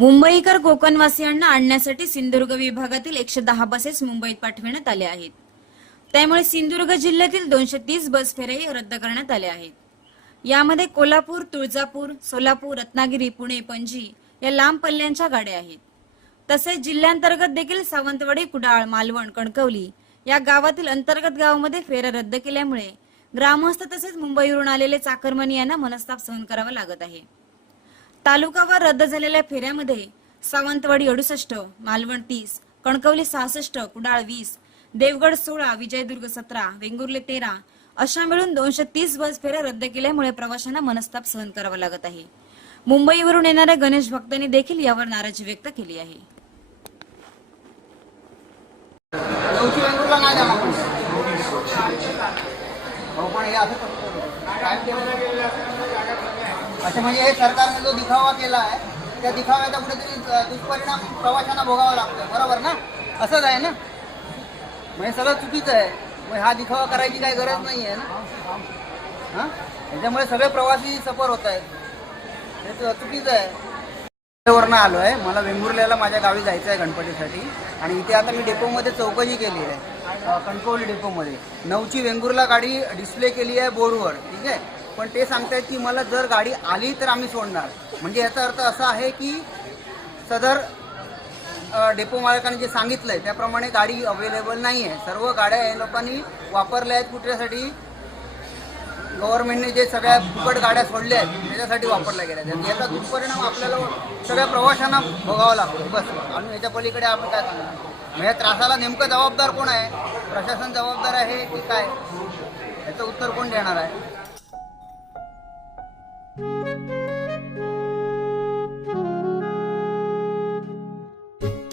मुंबईकर कोकणवासियांना आणण्यासाठी सिंधुदुर्ग विभागातील एकशे दहा बसेस मुंबईत पाठविण्यात आल्या आहेत. त्यामुळे सिंधुदुर्ग जिल्ह्यातील दोनशे तीस बस फेऱ्याही रद्द करण्यात आल्या आहेत. यामध्ये कोल्हापूर तुळजापूर सोलापूर रत्नागिरी पुणे पणजी या लांब पल्ल्यांच्या गाड्या आहेत. तसेच जिल्ह्यांतर्गत देखील सावंतवाडी कुडाळ मालवण कणकवली या गावातील अंतर्गत गावामध्ये फेऱ्या रद्द केल्यामुळे ग्रामस्थ तसेच मुंबईवरून आलेले चाकरमनी यांना मनस्ताप सहन करावा लागत आहे. तालुकावर रद्द झालेल्या फेऱ्यामध्ये सावंतवाडी अडुसष्ट मालवण तीस कणकवली सहासष्ट कुडाळ वीस देवगड सोळा विजयदुर्ग सतरा वेंगुर्ले तेरा अशा मिळून दोनशे तीस बस फेऱ्या रद्द केल्यामुळे प्रवाशांना मनस्ताप सहन करावा लागत आहे. मुंबईवरून येणाऱ्या गणेश भक्तांनी देखील यावर नाराजी व्यक्त केली आहे. पण असं अच्छा म्हणजे हे सरकारने जो दिखावा केला आहे त्या दिखाव्याचा कुठेतरी दुष्परिणाम प्रवाशांना भोगावा लागतोय. बरोबर ना? असंच आहे ना? म्हणजे सगळं चुकीचं आहे. मग हा दिखावा करायची काही गरज नाही आहे ना? हां? त्याच्यामुळे सगळे प्रवासी सफर होत आहेत. हे चुकीचं आहे. वरनं आलो आहे मला वेंगुर्ल्याला माझ्या गावी जायचं आहे गणपतीसाठी. आणि इथे आता मी डेपोमध्ये चौकशी केली आहे. कणकवली डेपोमध्ये नऊची वेंगुर्ला गाडी डिस्प्ले केली आहे बोर्डवर ठीक आहे? पण ते सांगतायत की मला जर गाडी आली तर आम्ही सोडणार. म्हणजे याचा अर्थ असा आहे की सदर डेपो मालकाने जे सांगितलं आहे त्याप्रमाणे गाडी अवेलेबल नाही आहे सर्व गाड्या या लोकांनी वापरल्या आहेत कुठल्यासाठी? गव्हर्नमेंटने जे सगळ्या फुकट गाड्या सोडल्या आहेत त्याच्यासाठी वापरल्या गेल्या आहेत. याचा दुष्परिणाम आपल्याला सगळ्या प्रवाशांना भोगावा लागतो. बस आणि याच्या पलीकडे आपण काय सांगणार मग या त्रासाला नेमकं जबाबदार कोण आहे? प्रशासन जबाबदार आहे की काय? याचं उत्तर कोण देणार आहे?